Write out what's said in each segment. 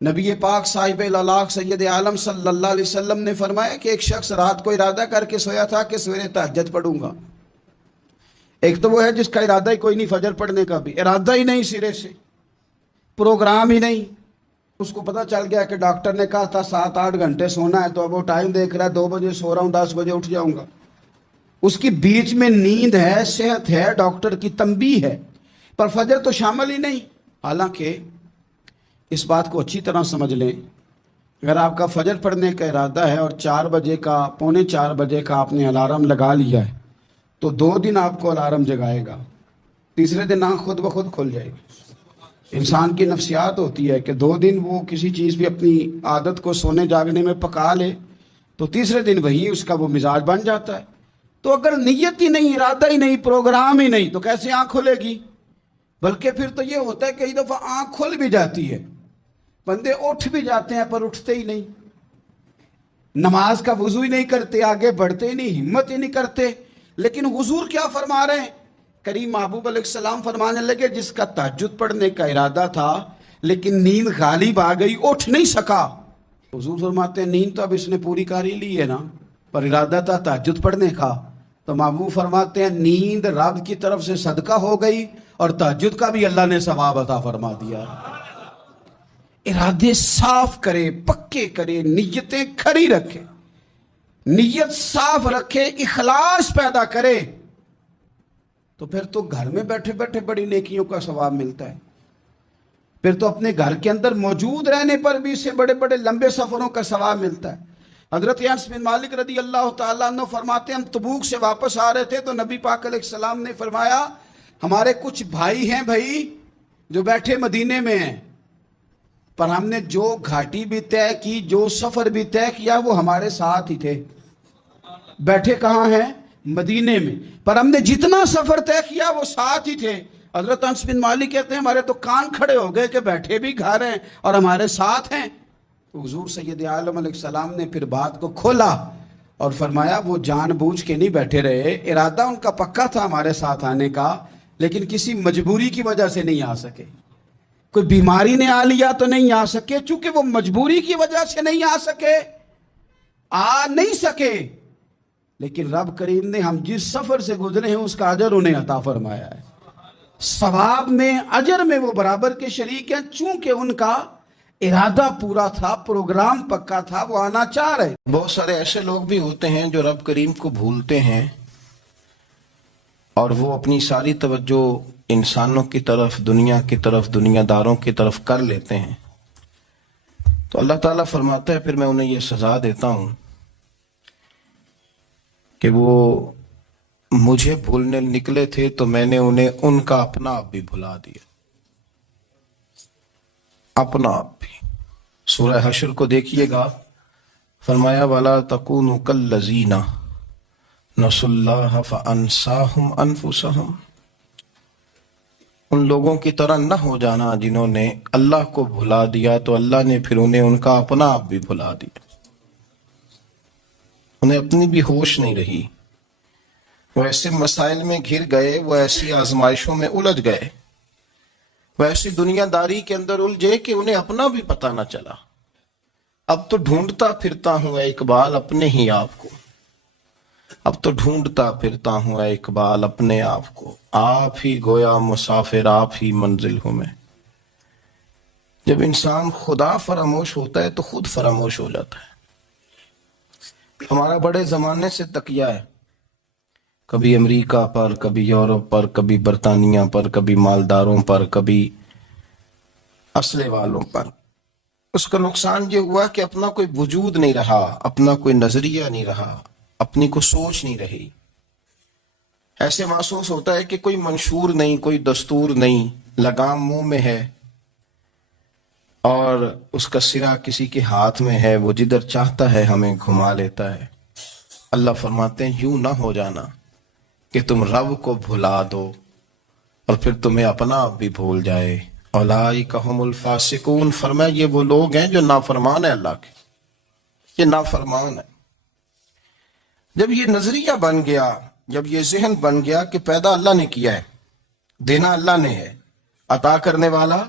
نبی پاک صاحب الالاق سید عالم صلی اللہ علیہ وسلم نے فرمایا کہ ایک شخص رات کو ارادہ کر کے سویا تھا کہ سویرے تہجد پڑھوں گا۔ ایک تو وہ ہے جس کا ارادہ ہی کوئی نہیں، فجر پڑھنے کا بھی ارادہ ہی نہیں، سرے سے پروگرام ہی نہیں۔ اس کو پتہ چل گیا کہ ڈاکٹر نے کہا تھا 7-8 گھنٹے سونا ہے، تو اب وہ ٹائم دیکھ رہا ہے 2 بجے سو رہا ہوں، 10 بجے اٹھ جاؤں گا۔ اس کی بیچ میں نیند ہے، صحت ہے، ڈاکٹر کی تنبیہ ہے، پر فجر تو شامل ہی نہیں۔ حالانکہ اس بات کو اچھی طرح سمجھ لیں، اگر آپ کا فجر پڑھنے کا ارادہ ہے اور 4 بجے کا 3:45 بجے کا آپ نے الارم لگا لیا ہے، تو 2 دن آپ کو الارم جگائے گا، تیسرے دن آنکھ خود بخود کھل جائے گی۔ انسان کی نفسیات ہوتی ہے کہ 2 دن وہ کسی چیز بھی اپنی عادت کو سونے جاگنے میں پکا لے تو تیسرے دن وہی اس کا وہ مزاج بن جاتا ہے۔ تو اگر نیت ہی نہیں، ارادہ ہی نہیں، پروگرام ہی نہیں، تو کیسے آنکھ کھلے گی؟ بلکہ پھر تو یہ ہوتا ہے کئی دفعہ آنکھ کھل بھی جاتی ہے، بندے اٹھ بھی جاتے ہیں پر اٹھتے ہی نہیں، نماز کا وضو ہی نہیں کرتے، آگے بڑھتے ہی نہیں، ہمت ہی نہیں کرتے۔ لیکن حضور کیا فرما رہے ہیں؟ کریم محبوب علیہ السلام فرمانے لگے جس کا تہجد پڑھنے کا ارادہ تھا لیکن نیند غالب آ گئی، اٹھ نہیں سکا۔ حضور فرماتے ہیں نیند تو اب اس نے پوری کر ہی لی ہے نا، پر ارادہ تھا تہجد پڑھنے کا۔ تو محبوب فرماتے ہیں نیند رب کی طرف سے صدقہ ہو گئی اور تہجد کا بھی اللہ نے ثواب عطا فرما دیا۔ ارادے صاف کرے، پکے کرے، نیتیں کھری رکھے، نیت صاف رکھے، اخلاص پیدا کرے، تو پھر تو گھر میں بیٹھے بیٹھے بڑی نیکیوں کا ثواب ملتا ہے۔ پھر تو اپنے گھر کے اندر موجود رہنے پر بھی اسے بڑے بڑے لمبے سفروں کا ثواب ملتا ہے۔ حضرت انس بن مالک رضی اللہ تعالیٰ عنہ فرماتے ہیں ہم تبوک سے واپس آ رہے تھے تو نبی پاک علیہ السلام نے فرمایا ہمارے کچھ بھائی ہیں بھائی جو بیٹھے مدینے میں ہیں، پر ہم نے جو گھاٹی بھی طے کی، جو سفر بھی طے کیا، وہ ہمارے ساتھ ہی تھے۔ بیٹھے کہاں ہیں؟ مدینے میں، پر ہم نے جتنا سفر طے کیا وہ ساتھ ہی تھے۔ حضرت انس بن مالک کہتے ہیں ہمارے تو کان کھڑے ہو گئے کہ بیٹھے بھی گھر ہیں اور ہمارے ساتھ ہیں۔ تو حضور سید عالم علیہ السلام نے پھر بات کو کھولا اور فرمایا وہ جان بوجھ کے نہیں بیٹھے رہے، ارادہ ان کا پکا تھا ہمارے ساتھ آنے کا، لیکن کسی مجبوری کی وجہ سے نہیں آ سکے۔ کوئی بیماری نے آ لیا تو نہیں آ سکے، چونکہ وہ مجبوری کی وجہ سے نہیں آ سکے، آ نہیں سکے، لیکن رب کریم نے ہم جس سفر سے گزرے ہیں اس کا اجر انہیں عطا فرمایا ہے۔ ثواب میں، اجر میں وہ برابر کے شریک ہیں، چونکہ ان کا ارادہ پورا تھا، پروگرام پکا تھا، وہ آنا چاہ رہے۔ بہت سارے ایسے لوگ بھی ہوتے ہیں جو رب کریم کو بھولتے ہیں اور وہ اپنی ساری توجہ انسانوں کی طرف، دنیا کی طرف، دنیا داروں کی طرف کر لیتے ہیں۔ تو اللہ تعالیٰ فرماتا ہے پھر میں انہیں یہ سزا دیتا ہوں کہ وہ مجھے بھولنے نکلے تھے تو میں نے انہیں ان کا اپنا آپ بھی بھلا دیا، اپنا آپ بھی۔ سورہ حشر کو دیکھیے گا، فرمایا وَلَا تَكُونُوا كَالَّذِينَ نَسُوا اللَّهَ فَأَنسَاهُمْ أَنفُسَهُمْ۔ ان لوگوں کی طرح نہ ہو جانا جنہوں نے اللہ کو بھلا دیا تو اللہ نے پھر انہیں ان کا اپنا آپ بھی بھلا دیا۔ انہیں اپنی بھی ہوش نہیں رہی، وہ ایسے مسائل میں گھر گئے، وہ ایسی آزمائشوں میں الجھ گئے، وہ ایسی دنیا داری کے اندر الجھے کہ انہیں اپنا بھی پتہ نہ چلا۔ اب تو ڈھونڈتا پھرتا ہوں اے اقبال اپنے ہی آپ کو، اب تو ڈھونڈتا پھرتا ہوں اے اقبال اپنے آپ کو، آپ ہی گویا مسافر، آپ ہی منزل ہوں میں۔ جب انسان خدا فراموش ہوتا ہے تو خود فراموش ہو جاتا ہے۔ ہمارا بڑے زمانے سے تکیہ ہے، کبھی امریکہ پر، کبھی یورپ پر، کبھی برطانیہ پر، کبھی مالداروں پر، کبھی اسلحے والوں پر۔ اس کا نقصان یہ ہوا کہ اپنا کوئی وجود نہیں رہا، اپنا کوئی نظریہ نہیں رہا، اپنی کوئی سوچ نہیں رہی۔ ایسے محسوس ہوتا ہے کہ کوئی منشور نہیں، کوئی دستور نہیں، لگام منہ میں ہے اور اس کا سرا کسی کے ہاتھ میں ہے، وہ جدھر چاہتا ہے ہمیں گھما لیتا ہے۔ اللہ فرماتے ہیں یوں نہ ہو جانا کہ تم رب کو بھلا دو اور پھر تمہیں اپنا آپ بھی بھول جائے۔ اولئک ھم الفاسقون، فرمایا یہ وہ لوگ ہیں جو نافرمان ہیں اللہ کے، یہ نافرمان ہے۔ جب یہ نظریہ بن گیا، جب یہ ذہن بن گیا کہ پیدا اللہ نے کیا ہے، دینا اللہ نے ہے، عطا کرنے والا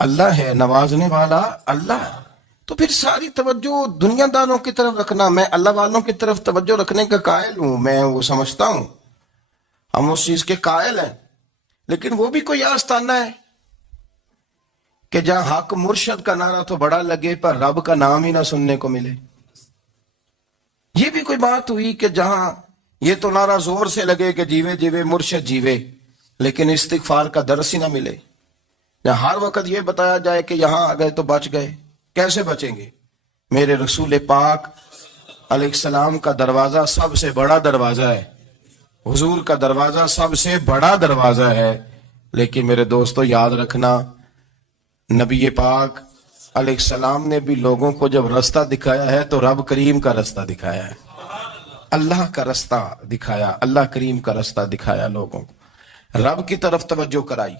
اللہ ہے، نوازنے والا اللہ ہے۔ تو پھر ساری توجہ دنیا داروں کی طرف رکھنا، میں اللہ والوں کی طرف توجہ رکھنے کا قائل ہوں، میں وہ سمجھتا ہوں، ہم اس چیز کے قائل ہیں، لیکن وہ بھی کوئی آستانہ ہے کہ جہاں حق مرشد کا نعرہ تو بڑا لگے پر رب کا نام ہی نہ سننے کو ملے؟ یہ بھی کوئی بات ہوئی کہ جہاں یہ تو نعرہ زور سے لگے کہ جیوے جیوے مرشد جیوے، لیکن استغفار کا درس ہی نہ ملے؟ جہاں ہر وقت یہ بتایا جائے کہ یہاں آ گئے تو بچ گئے، کیسے بچیں گے؟ میرے رسول پاک علیہ السلام کا دروازہ سب سے بڑا دروازہ ہے، حضور کا دروازہ سب سے بڑا دروازہ ہے، لیکن میرے دوستو یاد رکھنا، نبی پاک علیہ السلام نے بھی لوگوں کو جب رستہ دکھایا ہے تو رب کریم کا رستہ دکھایا ہے، اللہ کا رستہ دکھایا، اللہ کریم کا رستہ دکھایا، لوگوں کو رب کی طرف توجہ کرائی۔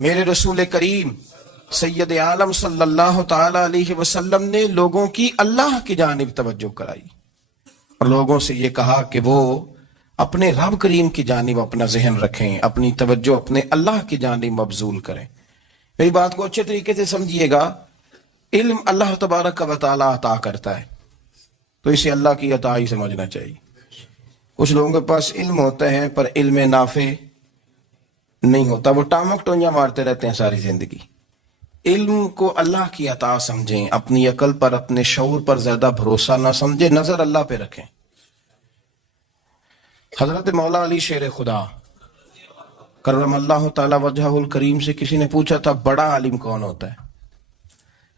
میرے رسول کریم سید عالم صلی اللہ تعالی علیہ وسلم نے لوگوں کی اللہ کی جانب توجہ کرائی اور لوگوں سے یہ کہا کہ وہ اپنے رب کریم کی جانب اپنا ذہن رکھیں، اپنی توجہ اپنے اللہ کی جانب مبذول کریں۔ میری بات کو اچھے طریقے سے سمجھیے گا، علم اللہ تبارک و تعالی عطا کرتا ہے تو اسے اللہ کی عطا ہی سمجھنا چاہیے۔ کچھ لوگوں کے پاس علم ہوتا ہے پر علم نافع نہیں ہوتا، وہ ٹامک ٹونیاں مارتے رہتے ہیں ساری زندگی۔ علم کو اللہ کی عطا سمجھیں، اپنی عقل پر اپنے شعور پر زیادہ بھروسہ نہ سمجھیں، نظر اللہ پہ رکھیں۔ حضرت مولا علی شیر خدا کرم اللہ تعالی وجہہ الکریم سے کسی نے پوچھا تھا بڑا عالم کون ہوتا ہے؟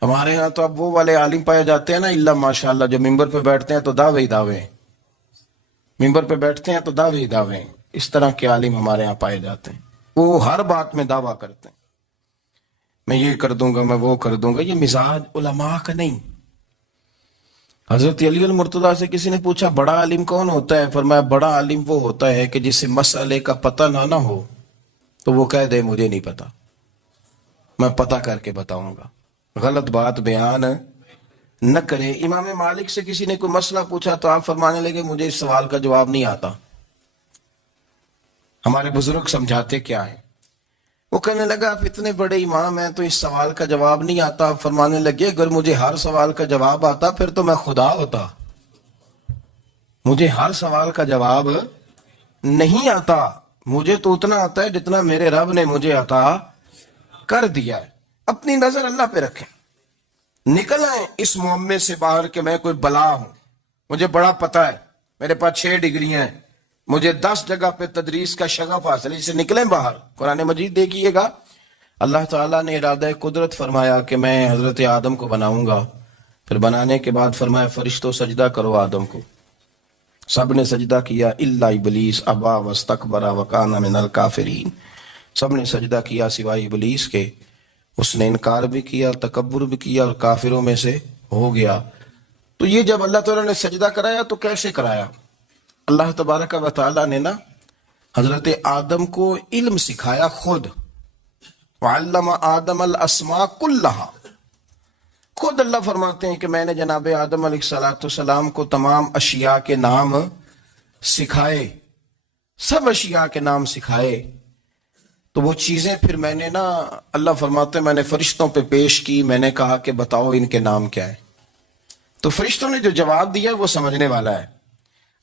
ہمارے ہاں تو اب وہ والے عالم پائے جاتے ہیں نا، اللہ ماشاءاللہ، جو ممبر پہ بیٹھتے ہیں تو دعوے ہی دعوے، ممبر پہ بیٹھتے ہیں تو دعوے ہی دعوے، اس طرح کے عالم ہمارے ہاں پائے جاتے ہیں، وہ ہر بات میں دعویٰ کرتے ہیں، میں یہ کر دوں گا، میں وہ کر دوں گا۔ یہ مزاج علماء کا نہیں۔ حضرت علی المرتضیٰ سے کسی نے پوچھا بڑا عالم کون ہوتا ہے؟ فرمایا بڑا عالم وہ ہوتا ہے کہ جسے مسئلے کا پتہ نہ ہو تو وہ کہہ دے مجھے نہیں پتا، میں پتہ کر کے بتاؤں گا، غلط بات بیان نہ کرے۔ امام مالک سے کسی نے کوئی مسئلہ پوچھا تو آپ فرمانے لگے مجھے اس سوال کا جواب نہیں آتا۔ ہمارے بزرگ سمجھاتے کیا ہیں؟ وہ کہنے لگا آپ اتنے بڑے امام ہیں تو اس سوال کا جواب نہیں آتا۔ آپ فرمانے لگے اگر مجھے ہر سوال کا جواب آتا پھر تو میں خدا ہوتا، مجھے ہر سوال کا جواب نہیں آتا، مجھے تو اتنا آتا ہے جتنا میرے رب نے مجھے عطا کر دیا ہے۔ اپنی نظر اللہ پہ رکھیں، نکل آئیں اس معمے سے باہر کہ میں کوئی بلا ہوں، مجھے بڑا پتا ہے، میرے پاس 6 ڈگریاں ہیں، مجھے 10 جگہ پہ تدریس کا شغف حاصل ہے، اسے نکلیں باہر۔ قرآن مجید دیکھیے گا، اللہ تعالیٰ نے ارادہ قدرت فرمایا کہ میں حضرت آدم کو بناؤں گا، پھر بنانے کے بعد فرمایا فرشتوں سجدہ کرو آدم کو، سب نے سجدہ کیا الا ابلیس ابا واستکبر وکان من الکافرین، سب نے سجدہ کیا سوائے ابلیس کے، اس نے انکار بھی کیا، تکبر بھی کیا اور کافروں میں سے ہو گیا۔ تو یہ جب اللہ تعالیٰ نے سجدہ کرایا تو کیسے کرایا؟ اللہ تبارک و تعالیٰ نے نا حضرت آدم کو علم سکھایا خود، وعلم آدم الاسماء کلہا، خود اللہ فرماتے ہیں کہ میں نے جناب آدم علیہ السلام کو تمام اشیاء کے نام سکھائے، سب اشیاء کے نام سکھائے۔ تو وہ چیزیں پھر میں نے نا، اللہ فرماتے ہیں میں نے فرشتوں پہ پیش کی، میں نے کہا کہ بتاؤ ان کے نام کیا ہے، تو فرشتوں نے جو جواب دیا وہ سمجھنے والا ہے۔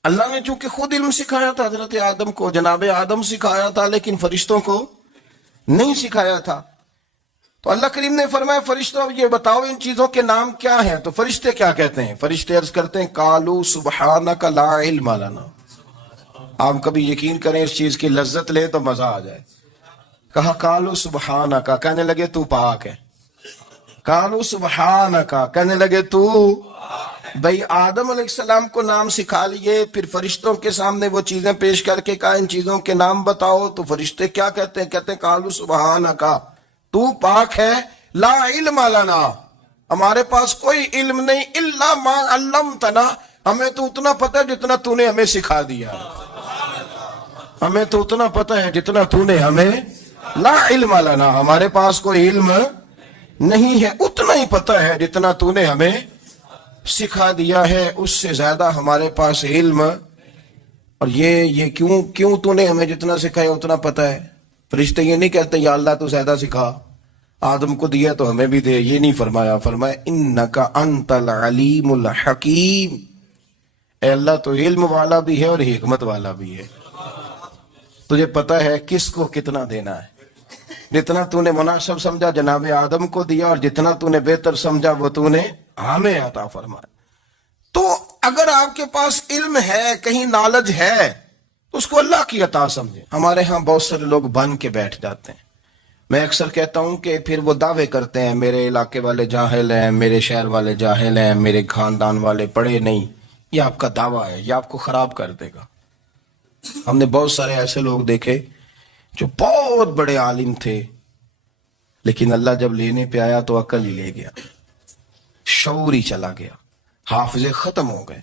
اللہ نے چونکہ خود علم سکھایا تھا حضرت آدم کو، جناب آدم سکھایا تھا، لیکن فرشتوں کو نہیں سکھایا تھا۔ تو اللہ کریم نے فرمایا فرشتوں یہ بتاؤ ان چیزوں کے نام کیا ہیں، تو فرشتے کیا کہتے ہیں؟ فرشتے عرض کرتے ہیں قالوا سبحانک لا علم لنا۔ آپ کبھی یقین کریں اس چیز کی لذت لے تو مزہ آ جائے۔ کہا قالوا سبحانک، کہنے لگے تو پاک ہے، قالوا سبحانک، کہنے لگے تو، بھئی آدم علیہ السلام کو نام سکھا لیے، پھر فرشتوں کے سامنے وہ چیزیں پیش کر کے کہا ان چیزوں کے نام بتاؤ، تو فرشتے کیا کہتے ہیں؟ کہتے ہیں قالوا سبحانک، تو پاک ہے، لا علم لنا، ہمارے پاس کوئی علم نہیں، الا ما علمتنا، ہمیں تو اتنا پتہ ہے جتنا تو نے ہمیں سکھا دیا، ہمیں تو اتنا پتہ ہے جتنا تو نے ہمیں، لا علم لنا، ہمارے پاس کوئی علم نہیں ہے، اتنا ہی پتہ ہے جتنا تو نے ہمیں سکھا دیا ہے، اس سے زیادہ ہمارے پاس علم۔ اور یہ کیوں تو نے ہمیں جتنا سکھایا اتنا پتہ ہے؟ فرشتے یہ نہیں کہتے یا اللہ تو زیادہ سکھا، آدم کو دیا تو ہمیں بھی دے، یہ نہیں فرمایا، فرمایا انکا انت العلیم الحکیم، اے اللہ تو علم والا بھی ہے اور حکمت والا بھی ہے، تجھے پتہ ہے کس کو کتنا دینا ہے، جتنا تو نے مناسب سمجھا جناب آدم کو دیا، اور جتنا تو نے بہتر سمجھا وہ تو نے ہمیں عطا فرمایا۔ تو اگر آپ کے پاس علم ہے، کہیں نالج ہے، تو اس کو اللہ کی عطا سمجھیں۔ ہمارے ہاں بہت سارے لوگ بن کے بیٹھ جاتے ہیں، میں اکثر کہتا ہوں کہ پھر وہ دعوے کرتے ہیں میرے علاقے والے جاہل ہیں، میرے شہر والے جاہل ہیں، میرے خاندان والے پڑھے نہیں۔ یہ آپ کا دعویٰ ہے، یہ آپ کو خراب کر دے گا۔ ہم نے بہت سارے ایسے لوگ دیکھے جو بہت بڑے عالم تھے، لیکن اللہ جب لینے پہ آیا تو عقل ہی لے گیا، شعور ہی چلا گیا، حافظے ختم ہو گئے۔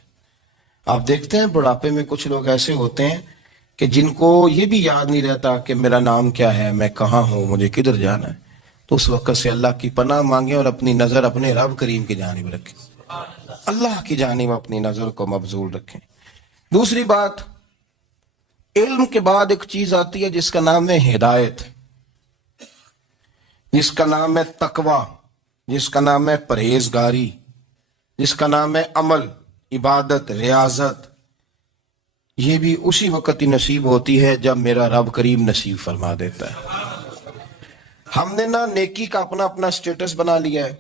آپ دیکھتے ہیں بڑھاپے میں کچھ لوگ ایسے ہوتے ہیں کہ جن کو یہ بھی یاد نہیں رہتا کہ میرا نام کیا ہے، میں کہاں ہوں، مجھے کدھر جانا ہے۔ تو اس وقت سے اللہ کی پناہ مانگیں اور اپنی نظر اپنے رب کریم کی جانب رکھیں، اللہ کی جانب اپنی نظر کو مبذول رکھیں۔ دوسری بات، علم کے بعد ایک چیز آتی ہے جس کا نام ہے ہدایت، جس کا نام ہے تقوی، جس کا نام ہے پرہیزگاری، جس کا نام ہے عمل، عبادت، ریاضت۔ یہ بھی اسی وقت ہی نصیب ہوتی ہے جب میرا رب کریم نصیب فرما دیتا ہے۔ ہم نے نا نیکی کا اپنا اپنا سٹیٹس بنا لیا ہے،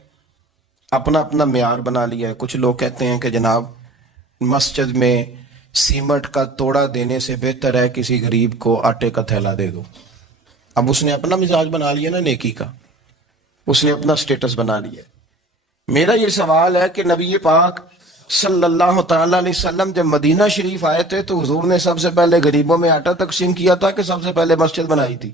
اپنا اپنا معیار بنا لیا ہے۔ کچھ لوگ کہتے ہیں کہ جناب مسجد میں سیمنٹ کا توڑا دینے سے بہتر ہے کسی غریب کو آٹے کا تھیلا دے دو۔ اب اس نے اپنا مزاج بنا لیا نا نیکی کا، اس نے اپنا سٹیٹس بنا لیا۔ میرا یہ سوال ہے کہ نبی پاک صلی اللہ تعالیٰ علیہ وسلم جب مدینہ شریف آئے تھے تو حضور نے سب سے پہلے غریبوں میں آٹا تقسیم کیا تھا کہ سب سے پہلے مسجد بنائی تھی؟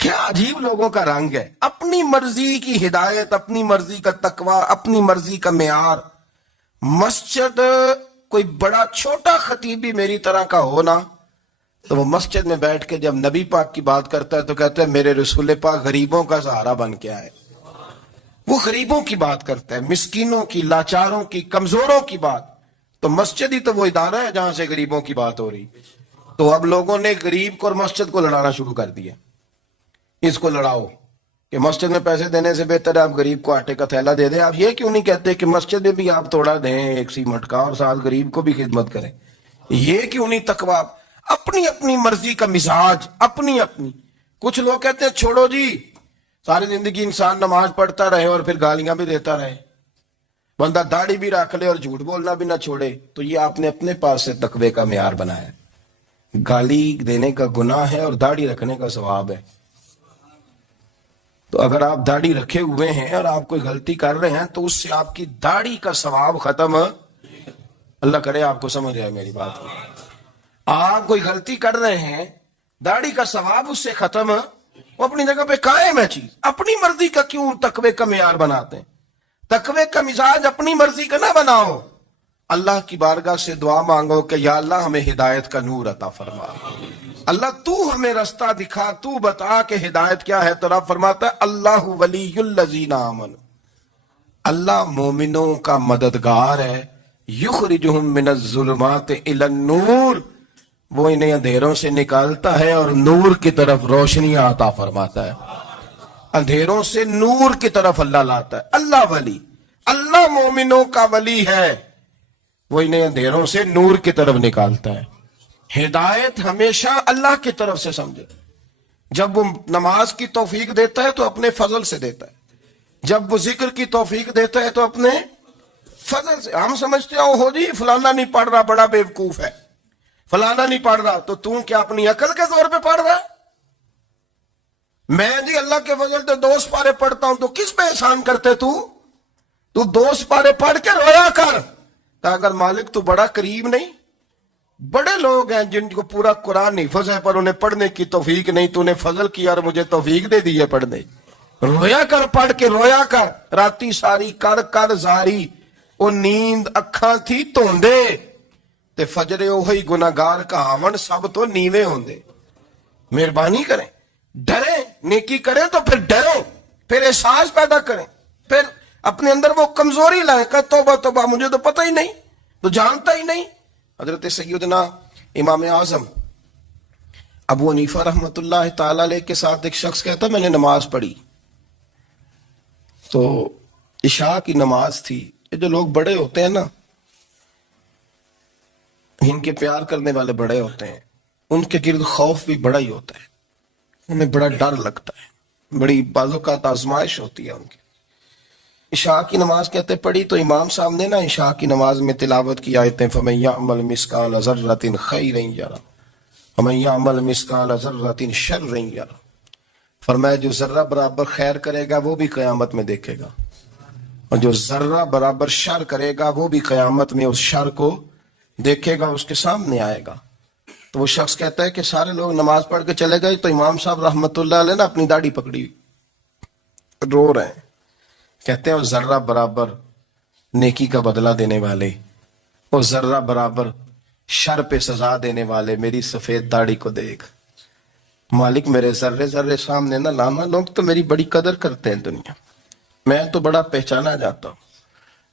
کیا عجیب لوگوں کا رنگ ہے، اپنی مرضی کی ہدایت، اپنی مرضی کا تقوی، اپنی مرضی کا معیار۔ مسجد کوئی بڑا چھوٹا خطیب بھی میری طرح کا ہونا تو وہ مسجد میں بیٹھ کے جب نبی پاک کی بات کرتا ہے تو کہتا ہے میرے رسول پاک غریبوں کا سہارا بن کے آئے۔ وہ غریبوں کی بات کرتا ہے، مسکینوں کی، لاچاروں کی، کمزوروں کی بات۔ تو مسجد ہی تو وہ ادارہ ہے جہاں سے غریبوں کی بات ہو رہی۔ تو اب لوگوں نے غریب کو اور مسجد کو لڑانا شروع کر دیا، اس کو لڑاؤ کہ مسجد میں پیسے دینے سے بہتر ہے آپ غریب کو آٹے کا تھیلا دے دیں۔ آپ یہ کیوں نہیں کہتے کہ مسجد میں بھی آپ توڑا دیں ایک سیمنٹ کا اور ساتھ غریب کو بھی خدمت کریں؟ یہ کیوں نہیں تقویٰ؟ اپنی اپنی مرضی کا مزاج، اپنی اپنی۔ کچھ لوگ کہتے ہیں چھوڑو جی، ساری زندگی انسان نماز پڑھتا رہے اور پھر گالیاں بھی دیتا رہے، بندہ داڑھی بھی رکھ لے اور جھوٹ بولنا بھی نہ چھوڑے، تو یہ آپ نے اپنے پاس سے تقوی کا معیار بنایا۔ گالی دینے کا گناہ ہے اور داڑھی رکھنے کا ثواب ہے۔ تو اگر آپ داڑھی رکھے ہوئے ہیں اور آپ کوئی غلطی کر رہے ہیں تو اس سے آپ کی داڑھی کا ثواب ختم، اللہ کرے آپ کو سمجھ آئے میری بات۔ آپ کوئی غلطی کر رہے ہیں، داڑھی کا ثواب اس سے ختم، وہ اپنی جگہ پہ قائم ہے چیز۔ اپنی مرضی کا کیوں تقوی کا معیار بناتے ہیں؟ تقوی کا مزاج اپنی مرضی کا نہ بناؤ، اللہ کی بارگاہ سے دعا مانگو کہ یا اللہ ہمیں ہدایت کا نور عطا فرما، اللہ تو ہمیں رستہ دکھا، تو بتا کہ ہدایت کیا ہے۔ تو رب فرماتا ہے اللہ ولی الذین آمنوا، اللہ مومنوں کا مددگار ہے، یخرجہم من الظلمات الی النور، وہ انہیں اندھیروں سے نکالتا ہے اور نور کی طرف روشنی عطا فرماتا ہے۔ اندھیروں سے نور کی طرف اللہ لاتا ہے۔ اللہ ولی، اللہ مومنوں کا ولی ہے، وہ انہیں اندھیروں سے نور کی طرف نکالتا ہے۔ ہدایت ہمیشہ اللہ کی طرف سے سمجھے۔ جب وہ نماز کی توفیق دیتا ہے تو اپنے فضل سے دیتا ہے، جب وہ ذکر کی توفیق دیتا ہے تو اپنے فضل سے۔ ہم سمجھتے ہیں ہو جی فلانا نہیں پڑھ رہا بڑا بیوقوف ہے، فلانا نہیں پڑھ رہا، تو تم کیا اپنی عقل کے زور پہ پڑھ رہا ہے؟ میں جی اللہ کے فضل سے 2 سپارے پڑھتا ہوں، تو کس پہ احسان کرتے تو 2 سپارے پڑھ کے رویا کر، کہ اگر مالک تو بڑا کریم نہیں۔ بڑے لوگ ہیں جن کو پورا قرآن حفظ ہے پر انہیں پڑھنے کی توفیق نہیں، تو انہیں فضل کیا اور مجھے توفیق دے دی ہے پڑھنے۔ رویا کر، پڑھ کے رویا کر، راتی ساری کر کر زاری، وہ نیند اکھاں تھی توندے تے فجرے اوہی گناہگار کہاون سب تو نیوے ہوندے۔ مہربانی کریں، ڈریں، نیکی کریں تو پھر ڈریں، پھر احساس پیدا کریں، پھر اپنے اندر وہ کمزوری لائیں کہ توبہ توبہ مجھے تو پتہ ہی نہیں، تو جانتا ہی نہیں۔ حضرت سیدنا امام اعظم ابو حنیفہ رحمۃ اللہ تعالی علیہ کے ساتھ ایک شخص کہتا میں نے نماز پڑھی تو عشاء کی نماز تھی. یہ جو لوگ بڑے ہوتے ہیں نا، ان کے پیار کرنے والے بڑے ہوتے ہیں، ان کے گرد خوف بھی بڑا ہی ہوتا ہے، انہیں بڑا ڈر لگتا ہے، بڑی بعض اوقات آزمائش ہوتی ہے ان کی. عشاء کی نماز کہتے پڑھی تو امام صاحب نے نا عشاء کی نماز میں تلاوت کی آیتیں فَمَن يَعْمَلْ مِثْقَالَ ذَرَّةٍ خَيْرًا يَرَهُ وَمَن يَعْمَلْ مِثْقَالَ ذَرَّةٍ شَرًّا يَرَهُ. فرمایا جو ذرہ برابر خیر کرے گا وہ بھی قیامت میں دیکھے گا، اور جو ذرہ برابر شر کرے گا وہ بھی قیامت میں اس شر کو دیکھے گا، اس کے سامنے آئے گا. تو وہ شخص کہتا ہے کہ سارے لوگ نماز پڑھ کے چلے گئے تو امام صاحب رحمت اللہ علیہ نے اپنی داڑھی پکڑی، رو رہے ہیں. کہتے ہیں وہ ذرہ برابر نیکی کا بدلہ دینے والے، وہ ذرہ برابر شر پہ سزا دینے والے میری سفید داڑھی کو دیکھ. مالک میرے ذرے ذرے سامنے نہ لانا، لوگ تو میری بڑی قدر کرتے ہیں دنیا، میں تو بڑا پہچانا جاتا ہوں،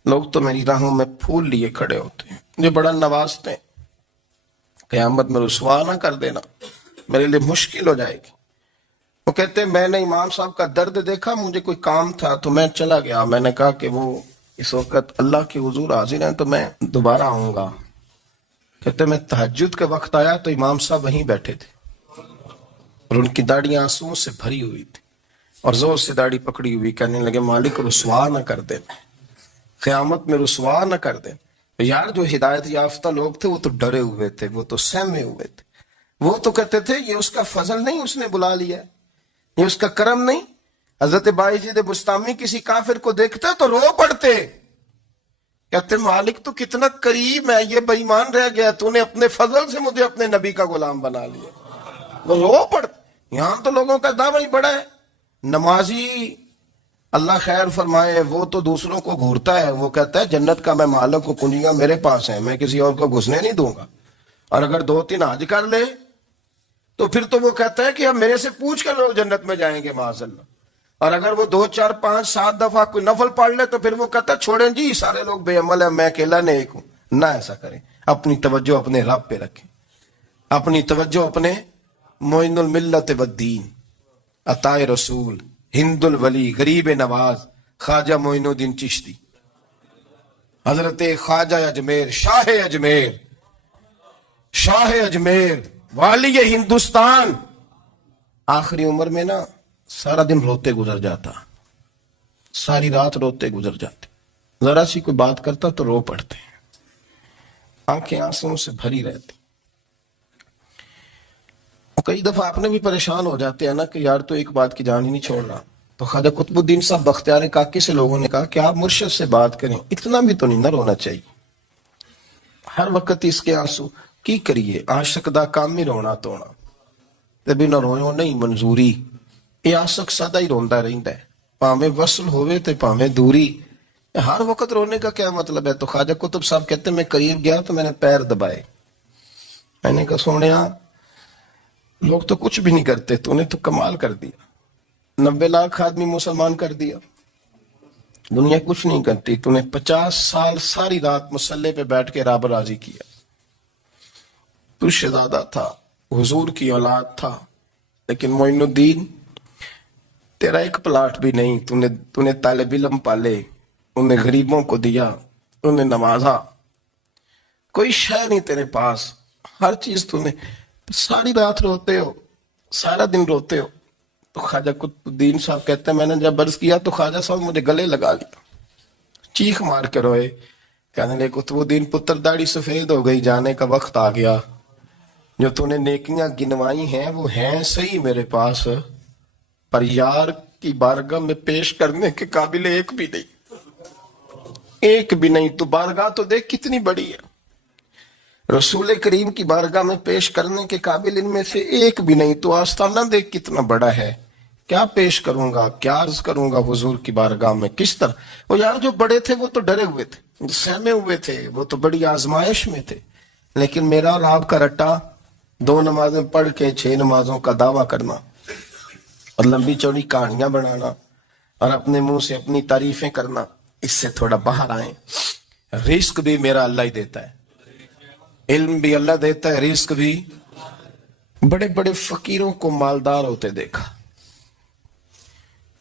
لوگ تو میری راہوں میں پھول لیے کھڑے ہوتے ہیں، مجھے بڑا نوازتے ہیں. قیامت میں رسوا نہ کر دینا، میرے لیے مشکل ہو جائے گی. وہ کہتے ہیں میں نے امام صاحب کا درد دیکھا، مجھے کوئی کام تھا تو میں چلا گیا. میں نے کہا کہ وہ اس وقت اللہ کے حضور حاضر ہیں تو میں دوبارہ آؤں گا. کہتے ہیں میں تہجد کے وقت آیا تو امام صاحب وہیں بیٹھے تھے اور ان کی داڑھی آنسوؤں سے بھری ہوئی تھی اور زور سے داڑھی پکڑی ہوئی. کہنے لگے مالک رسوا نہ کر دیں، قیامت میں رسوا نہ کر دیں. یار جو ہدایت یافتہ لوگ تھے وہ تو ڈرے ہوئے تھے، وہ تو سہمے ہوئے تھے، وہ تو کہتے تھے یہ اس کا فضل نہیں، اس نے بلا لیا، یہ اس کا کرم نہیں. حضرت باعزید بستامی کسی کافر کو دیکھتا تو رو پڑتے، کہتے مالک تو کتنا قریب ہے، یہ بے ایمان رہ گیا، تو نے اپنے فضل سے مجھے اپنے نبی کا غلام بنا لیا. وہ رو پڑتے. یہاں تو لوگوں کا دعویٰ ہی بڑا ہے. نمازی اللہ خیر فرمائے وہ تو دوسروں کو گھورتا ہے، وہ کہتا ہے جنت کا میں مالک ہوں، کنجیاں میرے پاس ہیں، میں کسی اور کو گھسنے نہیں دوں گا. اور اگر 2-3 حج کر لے تو پھر تو وہ کہتا ہے کہ اب میرے سے پوچھ کر لوگ جنت میں جائیں گے معاذ اللہ. اور اگر وہ 2 4 5 7 دفعہ کوئی نفل پڑھ لے تو پھر وہ کہتا ہے چھوڑیں جی سارے لوگ بے عمل ہیں، میں اکیلا نیک ہوں. نہ ایسا کریں، اپنی توجہ اپنے رب پہ رکھیں، اپنی توجہ اپنے معین الملت والدین، عطائے رسول، ہند الولی، غریب نواز، خواجہ معین الدین چشتی، حضرت خواجہ اجمیر، شاہ اجمیر، شاہ اجمیر، والی ہندوستان. آخری عمر میں نا سارا دن روتے گزر جاتا، ساری رات روتے گزر جاتے، ذرا سی کوئی بات کرتا تو رو پڑتے، آنکھیں آنسوں سے بھری رہتی. کئی دفعہ آپ نے بھی پریشان ہو جاتے ہیں نا کہ یار تو ایک بات کی جان ہی نہیں چھوڑ رہا. تو خواجہ قطب الدین صاحب بختیار کاکی سے لوگوں نے کہا کہ آپ مرشد سے بات کریں، اتنا بھی تو نہیں نہ رونا چاہیے، ہر وقت اس کے آنسو کی کریے. عاشق دا کام ہی رونا تونا تے بھی نہ روئو نہیں منظوری. یہ عاشق سدا ہی روندا رہندا ہے، پاویں وصل ہوئے تے پاویں دوری. ہر وقت رونے کا کیا مطلب ہے؟ تو خواجہ قطب صاحب کہتے ہیں میں قریب گیا تو میں نے پیر دبائے، میں نے کہا سونیا لوگ تو کچھ بھی نہیں کرتے، تو نے تو کمال کر دیا، 90 لاکھ آدمی مسلمان کر دیا، دنیا کچھ نہیں کرتی. تو نے 50 سال ساری رات مسلح پہ بیٹھ کے رب راضی کیا. تو شہزادہ تھا، حضور کی اولاد تھا، لیکن معین الدین تیرا ایک پلاٹ بھی نہیں. تو نے طالب علم پالے، انہیں غریبوں کو دیا، انہیں نوازا، کوئی شے نہیں تیرے پاس، ہر چیز تو نے. ساری رات روتے ہو، سارا دن روتے ہو. تو خواجہ قطب الدین صاحب کہتے ہیں میں نے جب عرض کیا تو خواجہ صاحب مجھے گلے لگا لیا، چیخ مار کے روئے. کہنے لگے قطب الدین پتر داڑھی سفید ہو گئی، جانے کا وقت آ گیا. جو تو نے نیکیاں گنوائی ہیں وہ ہیں صحیح میرے پاس، پر یار کی بارگاہ میں پیش کرنے کے قابل ایک بھی نہیں، ایک بھی نہیں. تو بارگاہ تو دیکھ کتنی بڑی ہے، رسول کریم کی بارگاہ میں پیش کرنے کے قابل ان میں سے ایک بھی نہیں. تو آستانہ دیکھ کتنا بڑا ہے، کیا پیش کروں گا، کیا عرض کروں گا حضور کی بارگاہ میں، کس طرح. وہ یار جو بڑے تھے وہ تو ڈرے ہوئے تھے، سہمے ہوئے تھے، وہ تو بڑی آزمائش میں تھے. لیکن میرا اور آپ کا رٹا 2 نمازیں پڑھ کے 6 نمازوں کا دعویٰ کرنا اور لمبی چوڑی کہانیاں بنانا اور اپنے منہ سے اپنی تعریفیں کرنا، اس سے تھوڑا باہر آئیں. رزق بھی میرا اللہ ہی دیتا ہے، علم بھی اللہ دیتا ہے، رزق بھی بڑے بڑے فقیروں کو مالدار ہوتے دیکھا،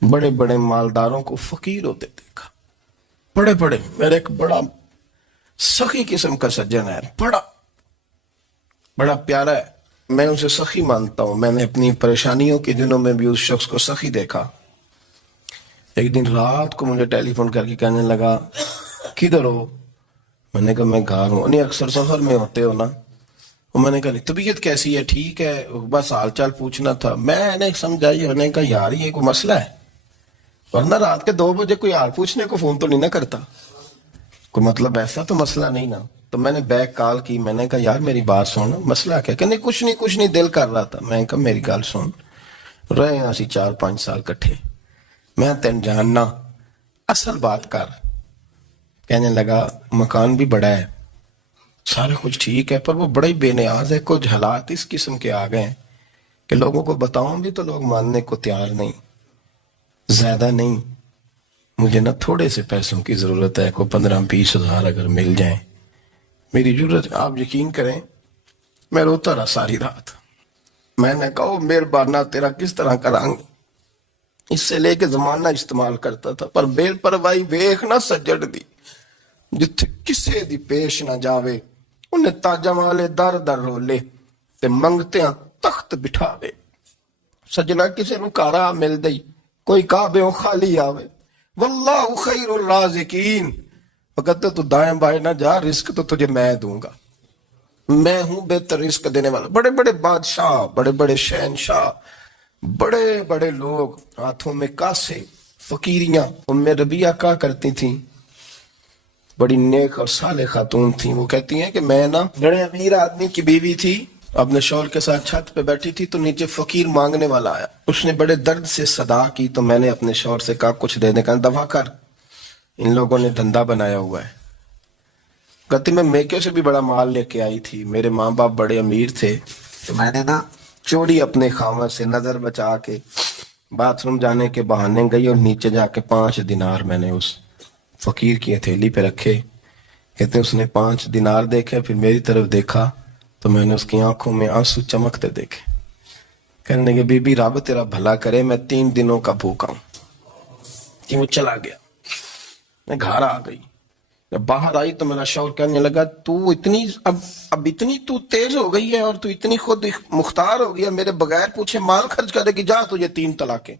بڑے بڑے مالداروں کو فقیر ہوتے دیکھا، بڑے بڑے. میرا ایک بڑا سخی قسم کا سجن ہے، بڑا پیارا ہے، میں اسے سخی مانتا ہوں. میں نے اپنی پریشانیوں کے دنوں میں بھی اس شخص کو سخی دیکھا. ایک دن رات کو مجھے ٹیلی فون کر کے کہنے لگا کدھر ہو؟ میں نے کہا میں گھر ہوں. نہیں اکثر سفر میں ہوتے ہو نا؟ میں نے کہا طبیعت کیسی ہے؟ ٹھیک ہے، بس حال چال پوچھنا تھا. میں نے سمجھائی، میں نے کہا یار یہ کوئی مسئلہ ہے، ورنہ رات کے 2 بجے کوئی حال پوچھنے کو فون تو نہیں نہ کرتا، کوئی مطلب ایسا تو مسئلہ نہیں نا. تو میں نے بیک کال کی، میں نے کہا یار میری بات سن، مسئلہ کیا؟ کہ نہیں کچھ نہیں دل کر رہا تھا. میں نے کہا میری گال سن، رہے ہیں اسی 4-5 سال کٹھے، میں تین جاننا، اصل بات کر. کہنے لگا مکان بھی بڑا ہے، سارا کچھ ٹھیک ہے، پر وہ بڑا ہی بے نیاز ہے. کچھ حالات اس قسم کے آ گئے ہیں کہ لوگوں کو بتاؤں بھی تو لوگ ماننے کو تیار نہیں، زیادہ نہیں، مجھے نا تھوڑے سے پیسوں کی ضرورت ہے، کوئی 15-20 ہزار اگر مل جائیں میری ضرورت. آپ یقین کریں میں روتا رہا ساری رات. میں نے کہا مہربانہ تیرا کس طرح کریں گے، اس سے لے کے زمانہ استعمال کرتا تھا، پر بے پرواہی ویخ نہ سجڑ دی، جتھے کسے دی پیش نہ جاوے انہیں تاجاں والے در در رولے تے منگتیاں تخت بٹھاوے. سجنا کسے نو کارا مل دئی، کوئی کعبے خالی آوے. واللہ خیر الرازقین، فقط تو دائیں بائیں نہ جا، رزق تو تجھے میں دوں گا، میں ہوں بہتر رزق دینے والا. بڑے بڑے بادشاہ، بڑے بڑے شہنشاہ، بڑے بڑے لوگ، ہاتھوں میں کاسے، فقیریاں. ام ربیعہ کہا کرتی تھیں، بڑی نیک اور صالح خاتون تھیں. وہ کہتی ہیں کہ میں نا بڑے امیر آدمی کی بیوی تھی، اپنے شوہر کے ساتھ چھت پہ بیٹھی تھی تو نیچے فقیر مانگنے والا آیا. اس نے بڑے درد سے صدا کی تو میں نے اپنے شوہر سے کہا کچھ دے دے. کہا دفع کر، ان لوگوں نے دھندا بنایا ہوا ہے. کہتی میں میکے سے بھی بڑا مال لے کے آئی تھی، میرے ماں باپ بڑے امیر تھے، تو میں نے نا چوری اپنے خاوند سے نظر بچا کے باتھ روم جانے کے بہانے گئی اور نیچے جا کے 5 دینار میں نے اس فقیر کی ہتھیلی پہ رکھے. کہتے اس نے 5 دینار دیکھے، پھر میری طرف دیکھا تو میں نے اس کی آنکھوں میں آنسو چمکتے دیکھے. کہنے لگے بی بی رب تیرا بھلا کرے، میں 3 دنوں کا بھوکا ہوں. کہ وہ چلا گیا. میں گھر آ گئی، جب باہر آئی تو میرا شوہر کہنے لگا تو اتنی اب اتنی تو تیز ہو گئی ہے اور تو اتنی خود مختار ہو گیا، میرے بغیر پوچھے مال خرچ کرے گی، جا تجھے 3 طلاقیں.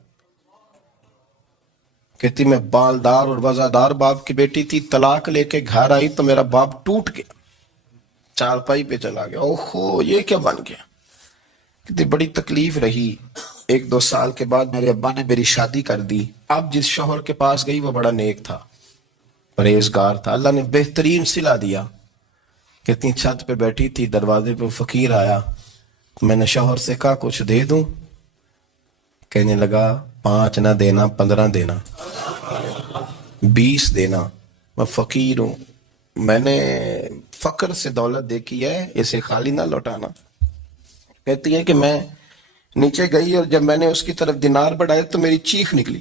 کہتی میں بالدار اور وزادار باپ کی بیٹی تھی، طلاق لے کے گھر آئی تو میرا باپ ٹوٹ گیا، چارپائی پہ چلا گیا. اوہو یہ کیا بن گیا. کہتی بڑی تکلیف رہی. 1-2 سال کے بعد میرے ابا نے میری شادی کر دی. اب جس شوہر کے پاس گئی وہ بڑا نیک تھا، پرہیزگار تھا، اللہ نے بہترین صلہ دیا. کہتی چھت پہ بیٹھی تھی، دروازے پہ فقیر آیا، میں نے شوہر سے کہا کچھ دے دوں. کہنے لگا 5 نہ دینا، 15 دینا، 20 دینا، میں فقیر ہوں، میں نے فقر سے دولت دیکھی ہے، اسے خالی نہ لوٹانا. کہتی ہے کہ میں نیچے گئی اور جب میں نے اس کی طرف دینار بڑھائے تو میری چیخ نکلی،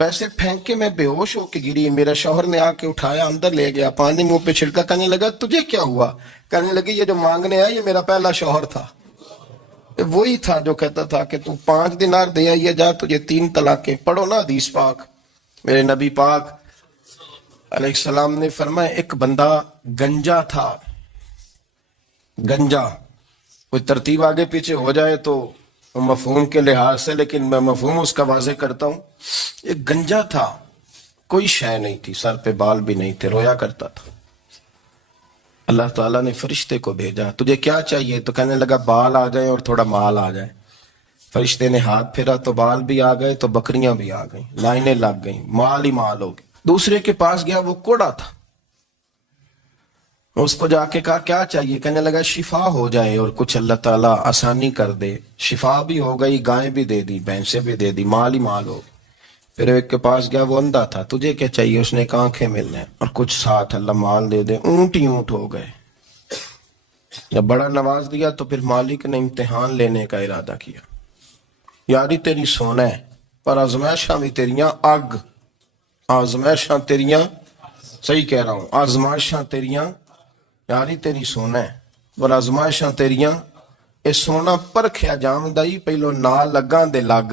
پیسے پھینک کے میں بے ہوش ہو کے گری. میرا شوہر نے آ کے اٹھایا، اندر لے گیا، پانی منہ پہ چھڑکا. کہنے لگا تجھے کیا ہوا؟ کہنے لگی یہ جو مانگنے آیا یہ میرا پہلا شوہر تھا، وہی تھا جو کہتا تھا کہ تو 5 دینار دے آئیے جا، تجھے 3 طلاقیں. پڑھو نا حدیث پاک. میرے نبی پاک علیہ السلام نے فرمایا ایک بندہ گنجا تھا. گنجا کوئی ترتیب آگے پیچھے ہو جائے تو مفہوم کے لحاظ سے، لیکن میں مفہوم اس کا واضح کرتا ہوں. ایک گنجا تھا، کوئی شے نہیں تھی، سر پہ بال بھی نہیں تھے، رویا کرتا تھا. اللہ تعالیٰ نے فرشتے کو بھیجا، تجھے کیا چاہیے؟ تو کہنے لگا بال آ جائے اور تھوڑا مال آ جائے. فرشتے نے ہاتھ پھیرا تو بال بھی آ گئے تو بکریاں بھی آ گئیں، لائنیں لگ گئیں، مال ہی مال ہو گئے. دوسرے کے پاس گیا، وہ کوڑا تھا، اس کو جا کے کہا کیا چاہیے؟ کہنے لگا شفا ہو جائے اور کچھ اللہ تعالیٰ آسانی کر دے. شفا بھی ہو گئی، گائیں بھی دے دی، بھینسیں بھی دے دی، مال ہی مال ہو. پھر ایک کے پاس گیا، وہ اندھا تھا، تجھے کیا چاہیے؟ اس نے کہا آنکھیں ملنے اور کچھ ساتھ اللہ مال دے دے. اونٹ ہی اونٹ ہو گئے. جب بڑا نواز دیا تو پھر مالک نے امتحان لینے کا ارادہ کیا. یاری تیری سونا ہے پر آزمائشاں بھی تیریاں اگ، آزمائشاں تیریاں، صحیح کہہ رہا ہوں، آزمائشاں تیریاں، یاری تیری سونا ہے پر آزمائشاں تیریاں ਇਹ ਸੋਨਾ ਪਰਖਿਆ ਜਾਂਦਾ ਹੀ ਪਹਿਲੋਂ ਨਾ ਲੱਗਾ ਦੇ ਲੱਗ।